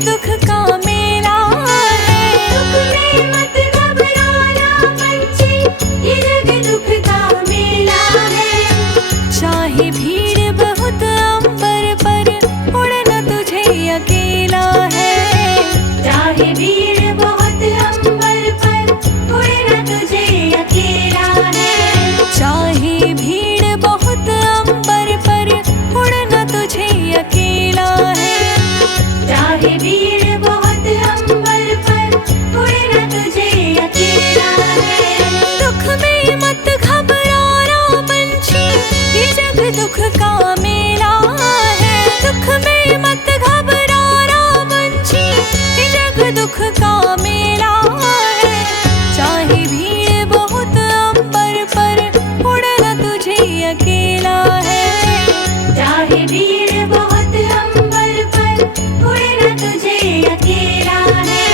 दुख का मेला है। दुख में मत घबराना पंछी, ये जग दुख का मेला है। चाहे भीड़ बहुत अंबर पर, उड़ना तुझे अकेला है। चाहे भीड़ बहुत अंबर पर, उड़ना तुझे अकेला है। चाहे भीड़ बहुत अंबर पर, उड़ना तुझे अकेला है। चाहे भीड़ बहुत अंबर पर, उड़ना तुझे अकेला है। दुख में मत घबराना पंछी, ये जग दुख का मेला है। दुख में मत घबराना पंछी, ये जग दुख का मेला है। चाहे भीड़ बहुत अंबर पर, उड़ना तुझे अकेला है। चाहे भीड़ बहुत अंबर पर, उड़ना तुझे अकेला है।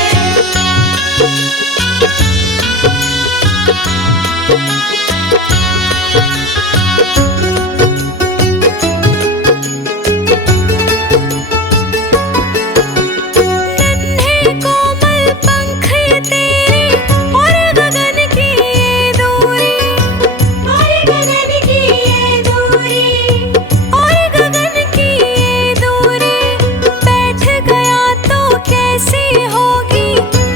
नन्हे कोमल पंख तेरे, और गगन की ये दूरी, और गगन की ये दूरी, और गगन की ये दूरी। बैठ गया तो कैसी होगी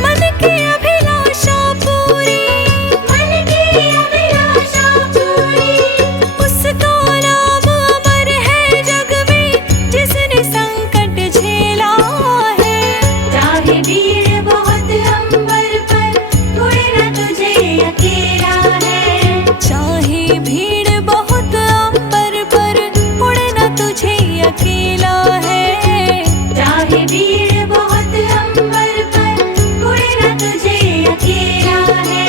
मन की अभिलाषा पूरी। मन की अभिलाषा पूरी। उसका नाम अमर है जग में, जिसने संकट झेला है। चाहे भीड़ बहुत अंबर पर, उड़ना तुझे अकेला है। चाहे भीड़ बहुत अंबर पर, उड़ना तुझे अकेला है। चाहे भीड़ बहुत अंबर पर, उड़ना तुझे अकेला है।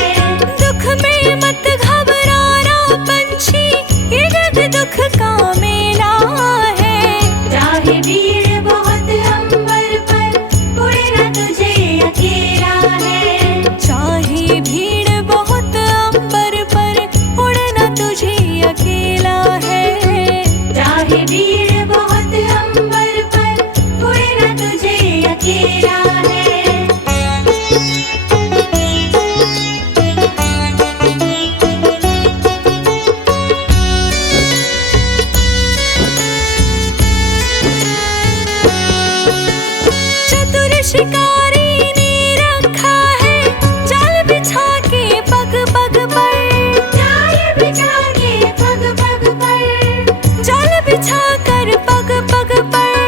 दुख में मत घबराना पंछी, ये जग दुख का मेला है। चाहे भीड़ बहुत अंबर पर, उड़ना तुझे अकेला है। चाहे भीड़ बहुत अंबर पर, उड़ना तुझे अकेला है। चाहे भीड़ बहुत अंबर पर, उड़ना तुझे अकेला है। चतुर शिकारी ने रखा है जाल बिछा के पग पग पर। जाल बिछा के पग पग पर, जाल बिछा कर पग पग पर,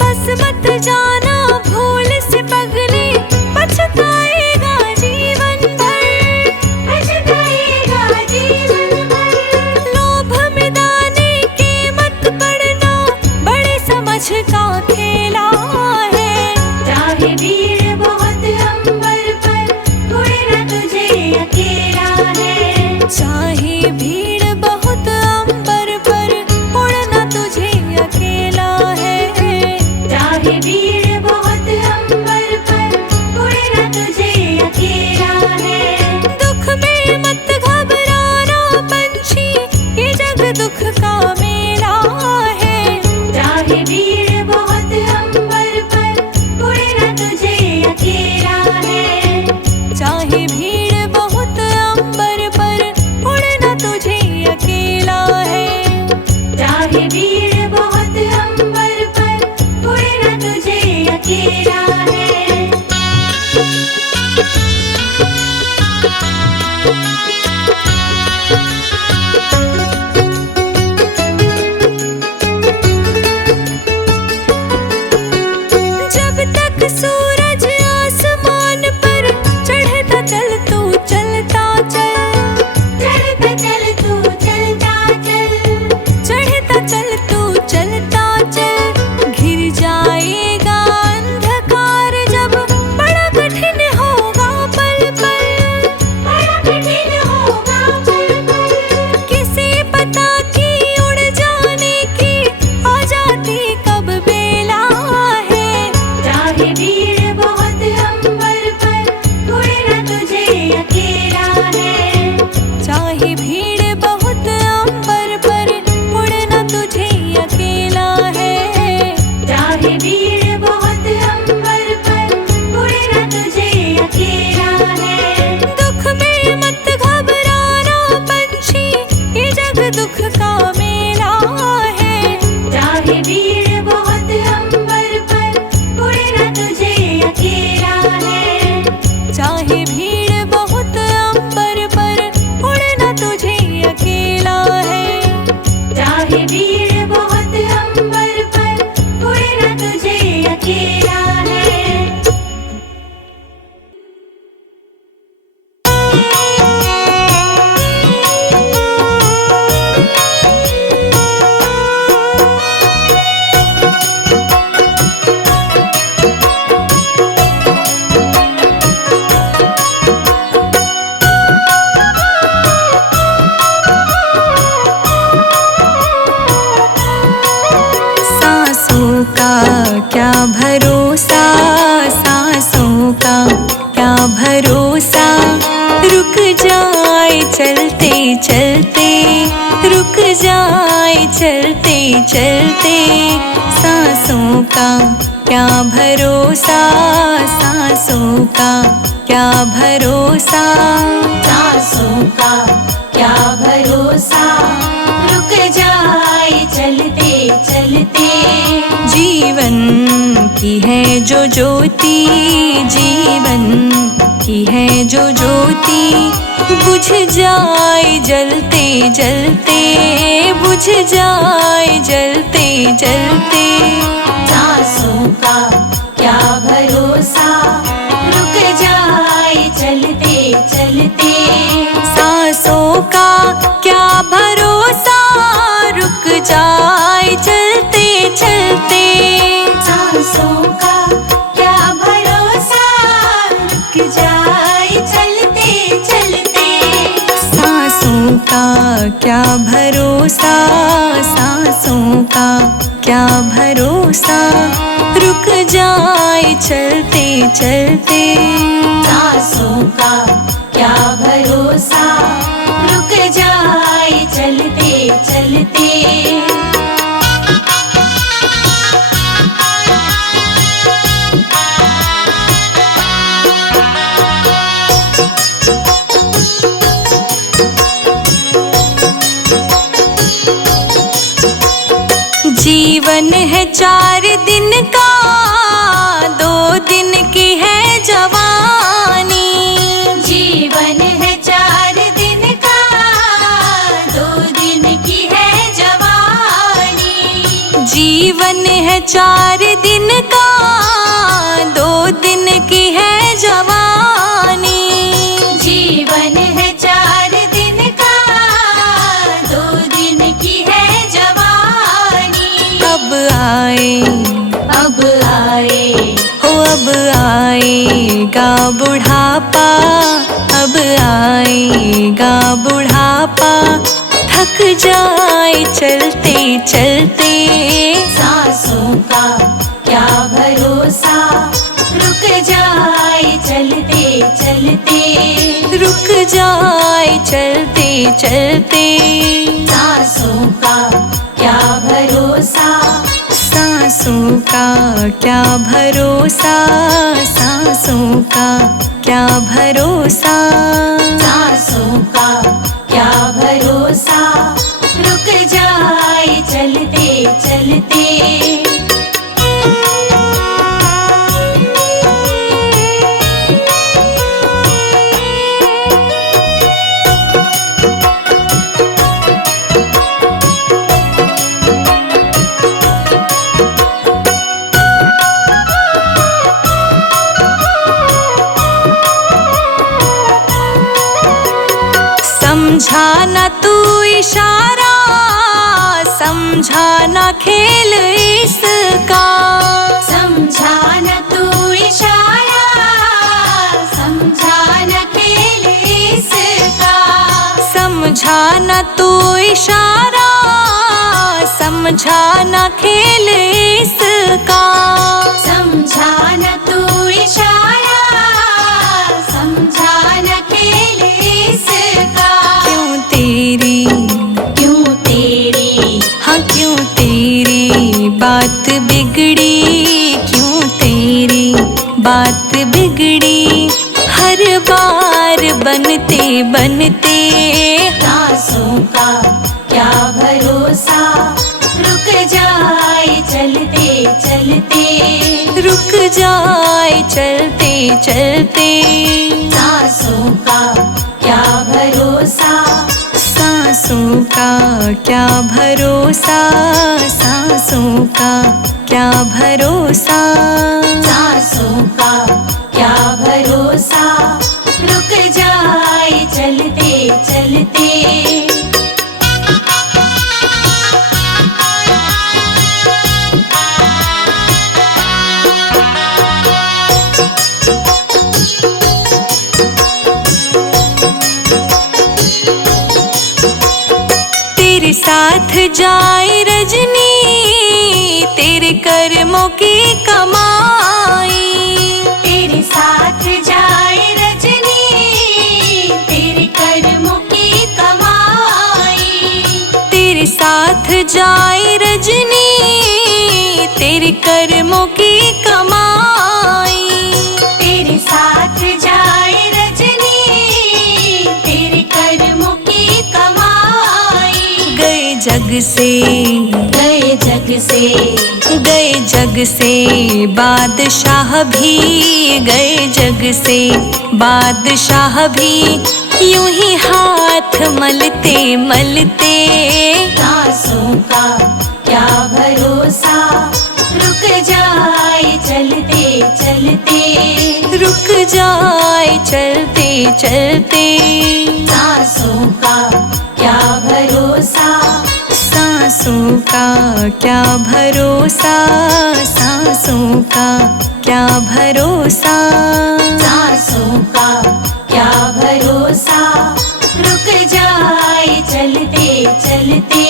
फंस मत जाना भूल से पगले, पछताएगा जीवन भर। पछताएगा जीवन भर। लोभ में दाने के मत पड़ना, बड़े समझ का खेला है। चाहे भीड़ बहुत अंबर पर, उड़ना तुझे अकेला है। चाहे भीड़ बहुत अंबर पर, उड़ना तुझे अकेला है। चाहे भीड़ बहुत अंबर पर, उड़ना तुझे अकेला है। दुख में मत घबराना पंछी, ये जग दुख का मेला है। चाहे भीड़ बहुत अंबर पर, उड़ना तुझे अकेला है। चाहे भीड़ बहुत अंबर पर, उड़ना तुझे अकेला है। चाहे भीड़ बहुत अंबर पर, उड़ना तुझे अकेला है। जब तक सूरज आसमान पर, चढ़ता चल तू चलता चल। चलता चल तू चलता चल। चढ़ता चल तू चलता चल। घिर जाएगा अंधकार जब, बड़ा कठिन होगा पल पल। बड़ा कठिन होगा पल पल। किसे पता कि उड़ जाने की आ जाती कब बेला भरोसा सांसों का, क्या भरोसा रुक जाए चलते चलते, रुक जाए चलते चलते। सांसों का क्या भरोसा, सांसों का क्या भरोसा, सांसों का क्या भरोसा रुक जाए चलते चलते। जीवन की है जो ज्योति, जीवन की है जो ज्योति, बुझ जाए जलते जलते, बुझ जाए जलते जलते। सांसों का क्या भरोसा रुक जाए चलते चलते। सांसों का क्या भरोसा रुक जाए चलते चलते। सांसों का क्या भरोसा रुक जाए चलते चलते। सांसों का क्या भरोसा, सांसों का क्या भरोसा रुक जाए चलते चलते। सांसों का क्या भरोसा रुक जाए चलते चलते। जीवन है 4 दिन का, 2 दिन की है जवानी। जीवन है 4 दिन का, 2 दिन की है जवानी। जीवन है 4 दिन का, 2 दिन की है जवानी। जीवन है 4 दिन का, 2 दिन की है जवानी। अब आए, अब आए, हो अब आएगा बुढ़ापा, अब आएगा बुढ़ापा, थक जाए चलते चलते। सांसों का क्या भरोसा रुक जाए चलते चलते। रुक जाए चलते चलते। सांसों का क्या भरोसा, सांसों का क्या भरोसा, सांसों का क्या भरोसा। सांसों का क्या भरोसा रुक जाए चलते चलते। समझा न तू इशारा, समझा न खेल इसका। समझा न तू इशारा, समझा न खेल इसका। समझा न तू इशारा, समझा न खेल इसका। समझा न तू इशारा, समझा न खेल इसका। क्यों तेरी, क्यों तेरी, हाँ क्यों तेरी बात बिगड़ी, क्यों तेरी बात बिगड़ी। हर बार बनते बनते। सांसों का क्या भरोसा रुक जाए चलते चलते। रुक जाए चलते चलते। सांसों का क्या भरोसा, सांसों का क्या भरोसा, सांसों का क्या भरोसा। सांसों का क्या भरोसा रुक जाए चलते चलते। तेरे साथ जाए रजनी, तेरे कर्मों की कमाई। तेरे साथ जाए रजनी, तेरे कर्मों की कमाई। तेरे साथ जाए रजनी, तेरे कर्मों की कमाई। तेरे साथ जाए रजनी, तेरे कर्मों की कमाई। गए जग से, गए जग से, गए जग से बादशाह भी, गए जग से बादशाह भी, यूं ही हाथ मलते मलते। सांसों का क्या भरोसा, रुक जाए चलते चलते। रुक जाए चलते चलते। सांसों का क्या भरोसा, सांसों का क्या भरोसा, सांसों का क्या भरोसा। सांसों का क्या भरोसा, रुक जाए चलते चलते।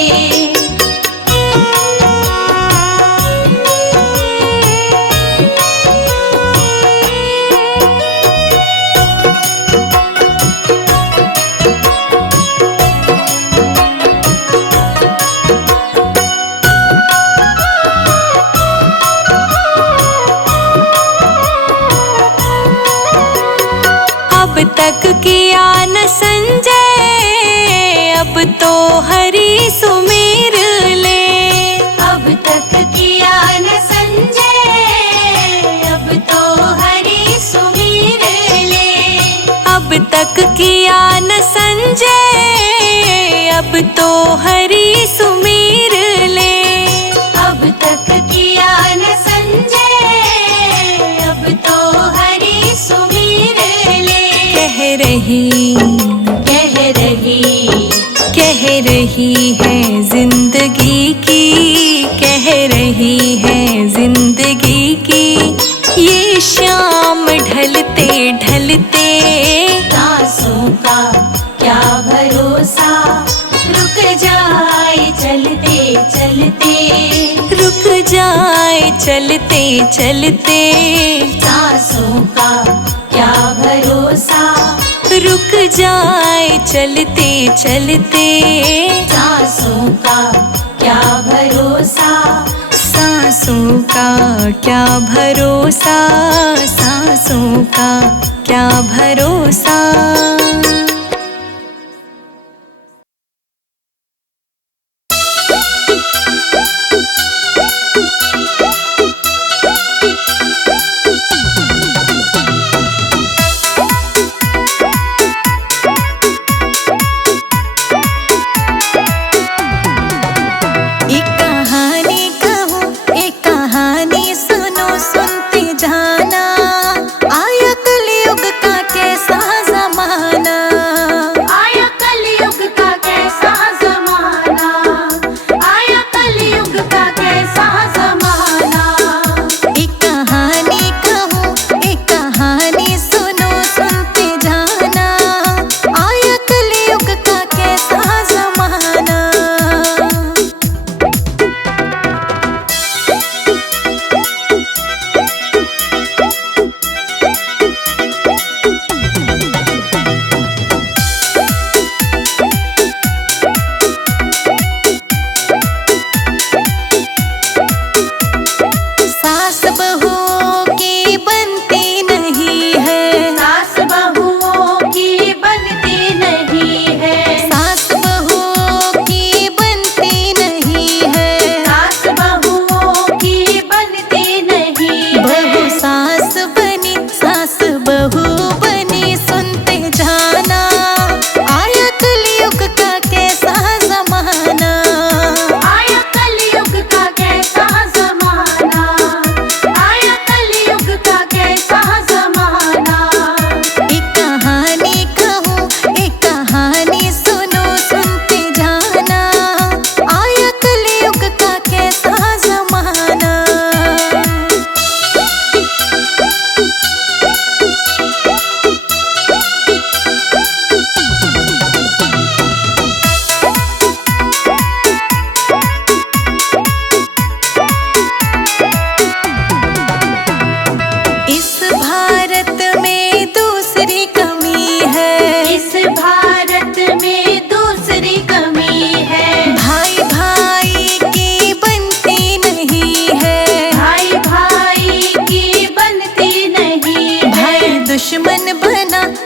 अब तक किया न संजय, अब तो हरि सुमिर ले। अब तक किया न संजय, अब तो हरि सुमिर ले। अब तक किया न संजय, अब तो हरि सुमिर ले। अब तक किया न संजय, अब तो हरि सुमिर ले। कह रही, कह रही, कह रही है जिंदगी की, कह रही है जिंदगी की, ये शाम ढलते ढलते। सांसों का क्या भरोसा, रुक जाए चलते चलते। रुक जाए चलते चलते। सांसों का क्या भरोसा, रुक जाए चलते चलते। सांसों का क्या भरोसा, सांसों का क्या भरोसा, सांसों का क्या भरोसा। एक कहानी कहूँ, एक कहानी सुनो, सुनते जाना। आया कलयुग का कैसा ज़माना।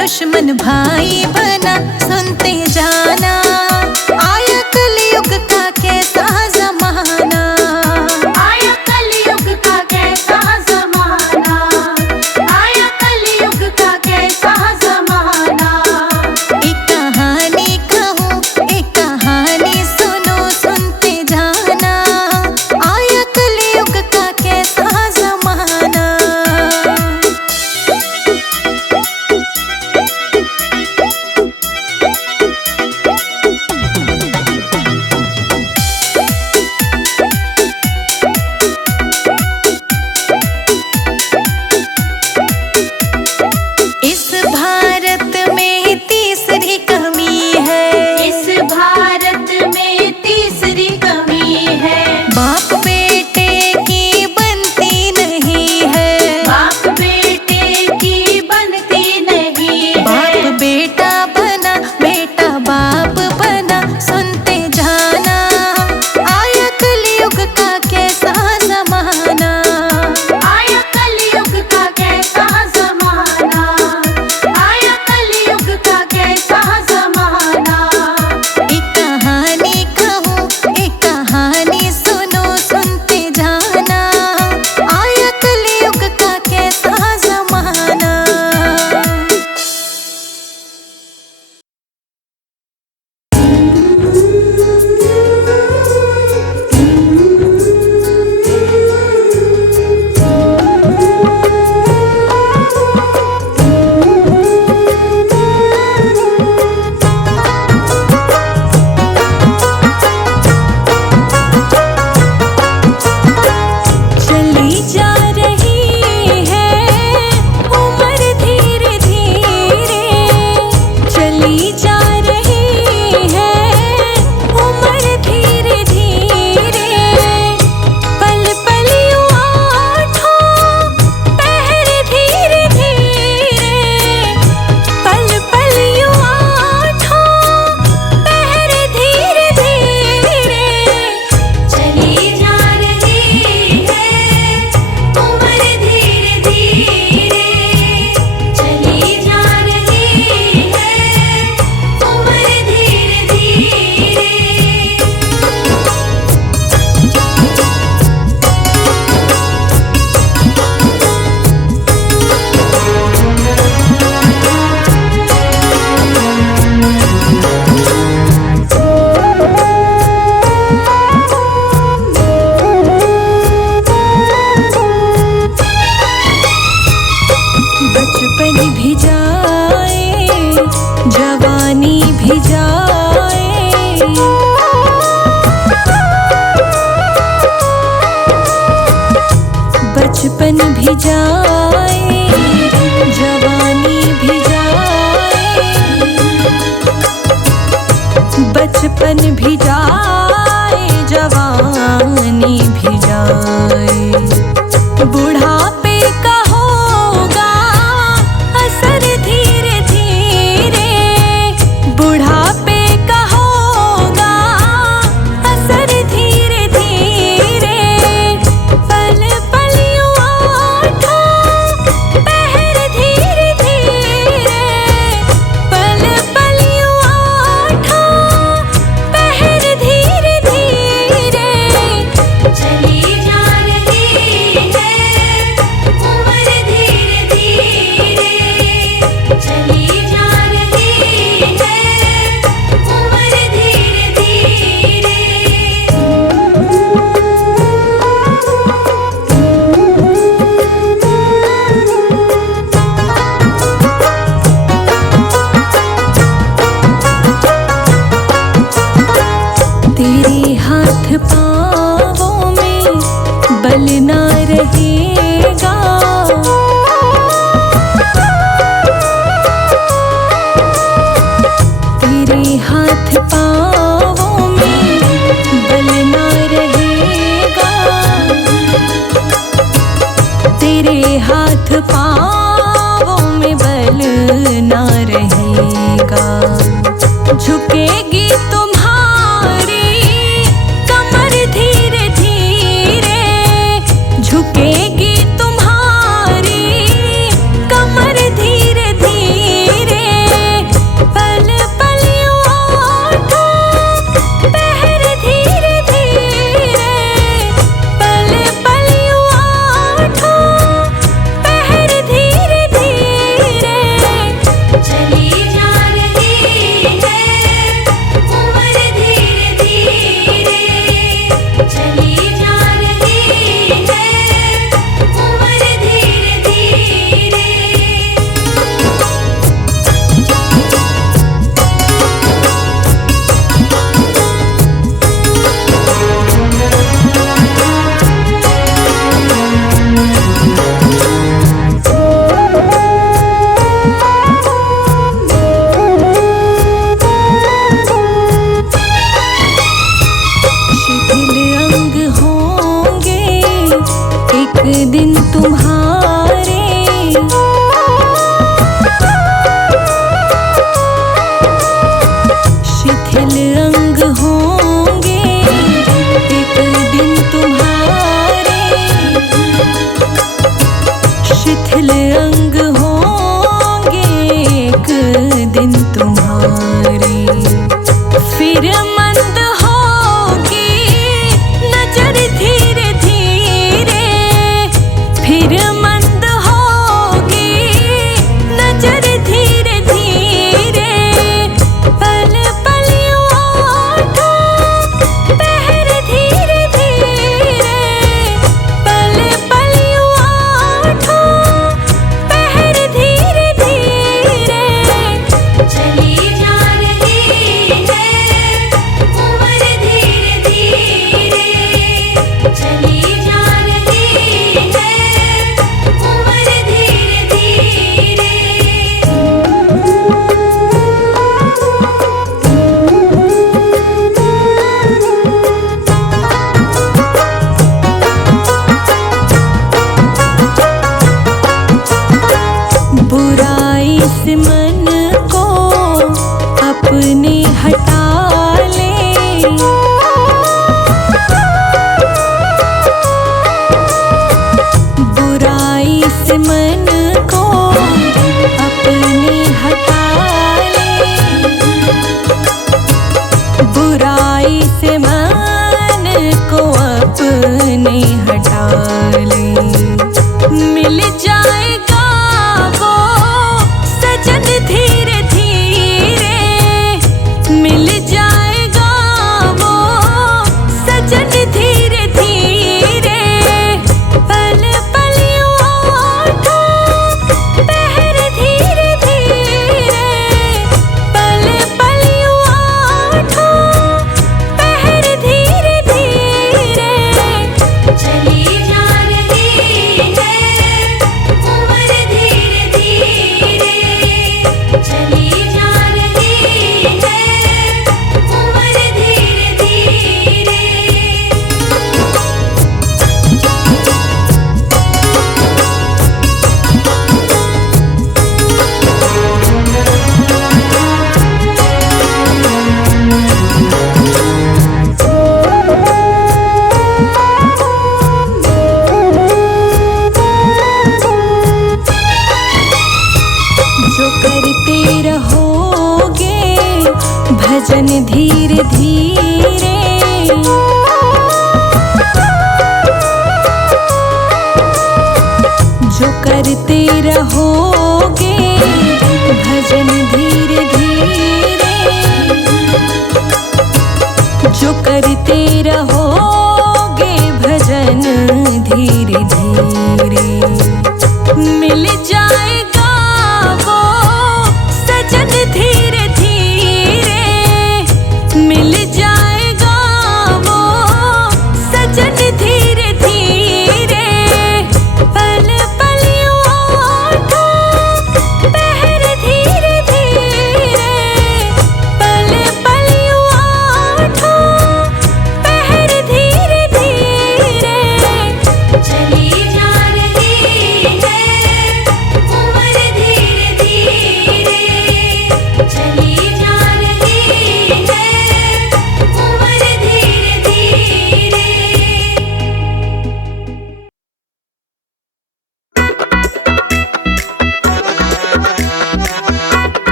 दुश्मन भाई बना, सुनते जाना आया कलयुग का कैसा जमाना। आया कलयुग का कैसा जमाना, आया कलयुग का कैसा जमाना। एक कहानी कहूँ, एक कहानी सुनो, सुनते जाना आया कलयुग का कैसा जमाना। इस भारत में तीसरी कमी है, इस भारत में तीसरी कमी है। बाप बेटे की बनती नहीं है, बाप बेटे की बनती नहीं है। बाप बेटा बना, बेटा बाप बना, सुनते जाना आया कलयुग का कैसा जमाना। आया कलयुग का कैसा जमाना, आया कलयुग का कैसा जमाना। एक कहानी कहूँ, एक कहानी सुनो, सुनते जाना आया कलयुग का कैसा जमाना। चली जा रही है उम्र धीरे धीरे, चली जा रही है उम्र धीरे धीरे। पल पल यूं आठों पहर धीरे धीरे, पल पल यूं आठों पहर धीरे धीरे। चली जा रही है उम्र धीरे धीरे, चली जा रही है उम्र धीरे धीरे। बचपन भी जाए, जवानी भी जाए, बचपन भी जाए, जवानी भी जाए, बचपन भी जाए, जवानी भी जाए। बुढ़ापे का होगा असर धीरे धीरे, बुढ़ापे का होगा असर धीरे धीरे। पल पल यूं आठों पहर धीरे धीरे, पल पल यूं आठों पहर धीरे धीरे। चली जा रही है उम्र धीरे धीरे, चली जा रही है उम्र धीरे धीरे। तेरे हाथ पाँवों में बल ना रहेगा, तेरे हाथ पाँवों में बल ना रहेगा, तेरे हाथ पाँवों में बल ना रहेगा। झुकेगी तुम्हारी कमर धीरे धीरे, झुकेगी तुम्हारी कमर धीरे धीरे। एक दिन तुम्हारे शिथिल अंग होंगे, एक दिन तुम्हारे शिथिल अंग होंगे, एक दिन तुम्हारे फिर मंद होगी नजर धीरे धीरे, फिर मंद होगी नजर धीरे धीरे, पल पल ओठों पहर धीरे धीरे, पल पल ओठों पहर धीरे धीरे। चली जा रही है उम्र धीरे धीरे, चली जा रही है उम्र धीरे धीरे। बुराई से मन को अपने हटा ले, बुराई से मन को अपने हटा ले, बुराई से मन को अपने हटा ले। मिल जाएगा वो सजन धीरे धीरे, मिल जाएगा वो सजन धीरे धीरे, पल पल ओठों पहर धीरे धीरे, पल पल ओठों पहर धीरे धीरे। चली जा रही है उम्र धीरे धीरे, चली जा रही है उम्र धीरे धीरे। जो करते रहोगे भजन धीरे धीरे, जो करते रहोगे भजन धीरे धीरे, जो करते रहोगे भजन धीरे धीरे, मिल जाएगा वो सजन धीरे धीरे, मिल जाएगा वो सजन धीरे धीरे, पल पल ओठों पहर धीरे धीरे, पल पल ओठों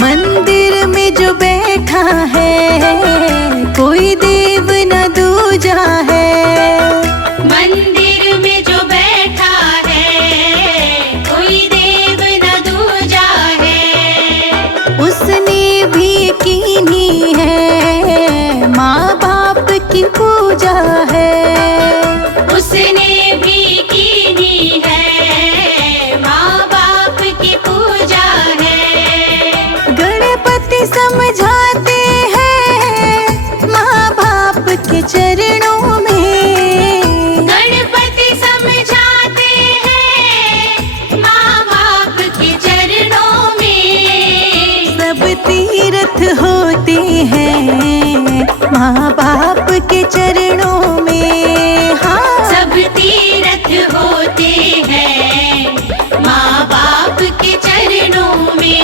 मंदिर में जो बैठा है कोई देव न दूजा है। मंदिर में जो बैठा है कोई देव न दूजा है। उसने भी कीनी है माँ बाप की पूजा है। उसने भी कीनी है माँ बाप की पूजा है। गणपति समझाते हैं माँ बाप के चरणों में। गणपति समझाते हैं माँ बाप के चरणों में। सब तीर्थ होते हैं माँ बाप के चरणों में। हाँ, सब तीर्थ होते हैं माँ बाप के चरणों में।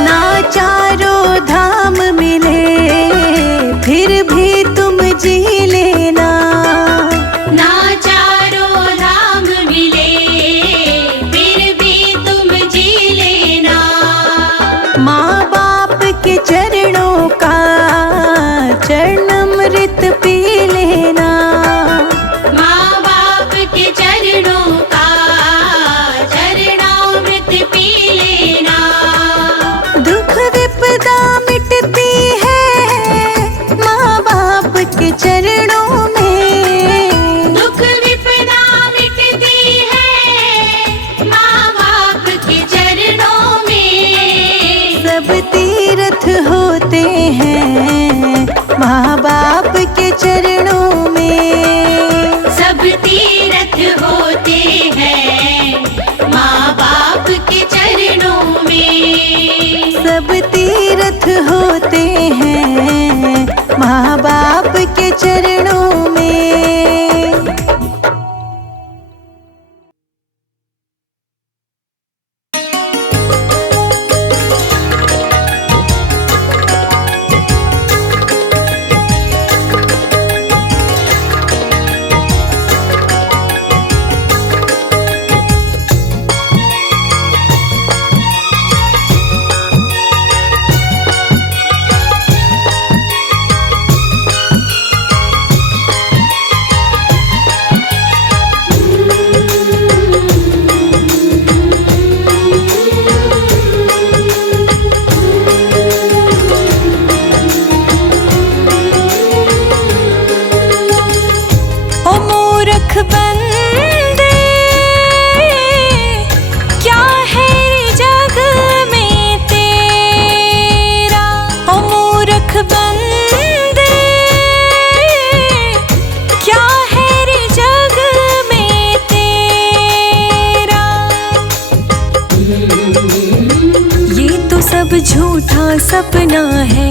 ना चारों धाम मिले फिर भी तुम जी लेना। ना चारों धाम मिले फिर भी तुम जी लेना। माँ बाप के चरणों का चरणामृत पी लेना। माँ बाप के चरणों का चरणामृत पी लेना। दुख विपदा मिटती है माँ बाप के चरणों में। दुख विपदा मिटती है माँ बाप के चरणों में। सब तीर्थ होते हैं माँ बाप के चरणों में। सब तीर्थ होते हैं माँ बाप के चरणों में। सब तीर्थ होते हैं माँ बाप के चरणों में। ओ मूर्ख बंदे क्या है जग में तेरा। ओ मूर्ख बंदे क्या है जग में तेरा। ये तो सब झूठा सपना है,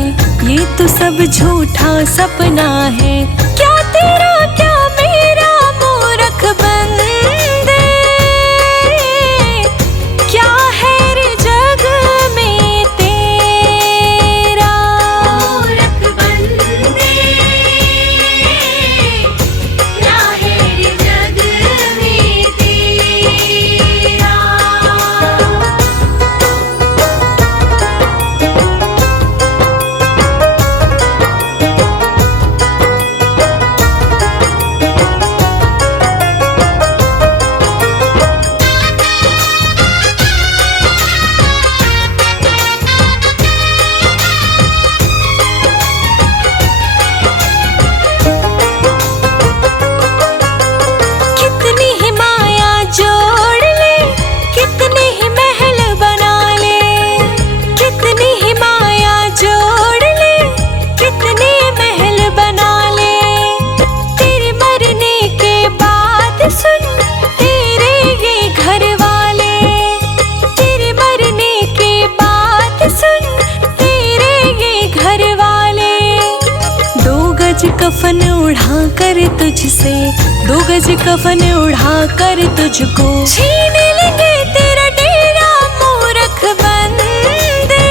ये तो सब झूठा सपना है। क्या तेरा क्या मेरा मूर्ख बंदे क्या है रे जग में तेरा। मूर्ख बंदे क्या है रे जग में तेरा। कितनी ही माया जोड़ ले, कितने ही महल बना ले। कितनी ही माया जोड़ ले, कितने महल बना ले। तेरे मरने के बाद सुन तेरे ये घर वाले। तेरे मरने के बाद सुन तेरे ये घर वाले। 2 गज कफन उड़ा कर तुझसे, 2 गज कफन उड़ा कर तुझको छीन लेंगे तेरा डेरा मूर्ख बंदे।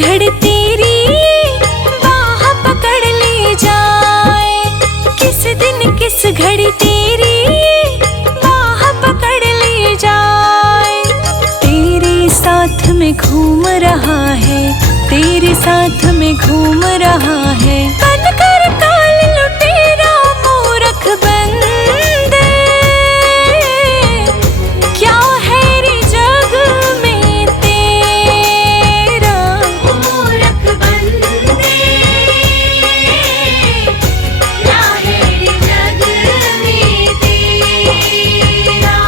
घड़ी तेरी बाह पकड़ ले जाए, किस दिन किस घड़ी तेरी बाह पकड़ ले जाए। तेरे साथ में घूम रहा है, तेरे साथ में घूम रहा है, बनकर काल लुटेरा मूरख बंदे। क्या है रे जग में तेरा, मूरख बंदे, क्या है रे जग में तेरा।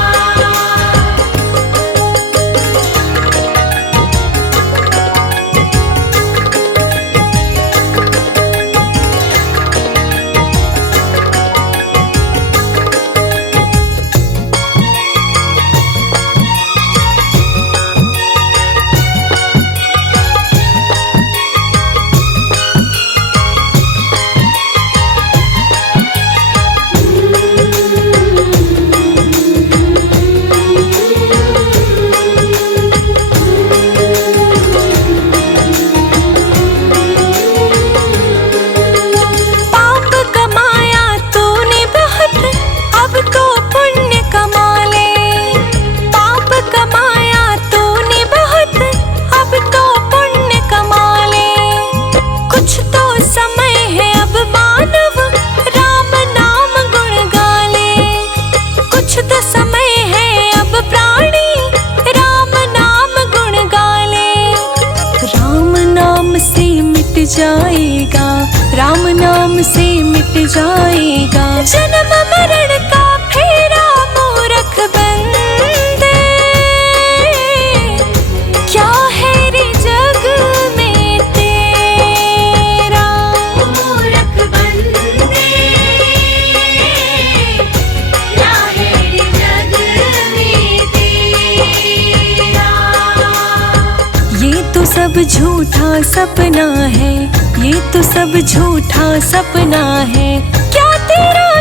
जाएगा राम नाम से मिट जाएगा, जन्म मरण का फेरा मूरख बंदे। क्या है रे जग में तेरा, मूरख बंदे, क्या है रे जग में तेरा। ये तो सब झूठा सपना है, ये तो सब झूठा सपना है, क्या तेरा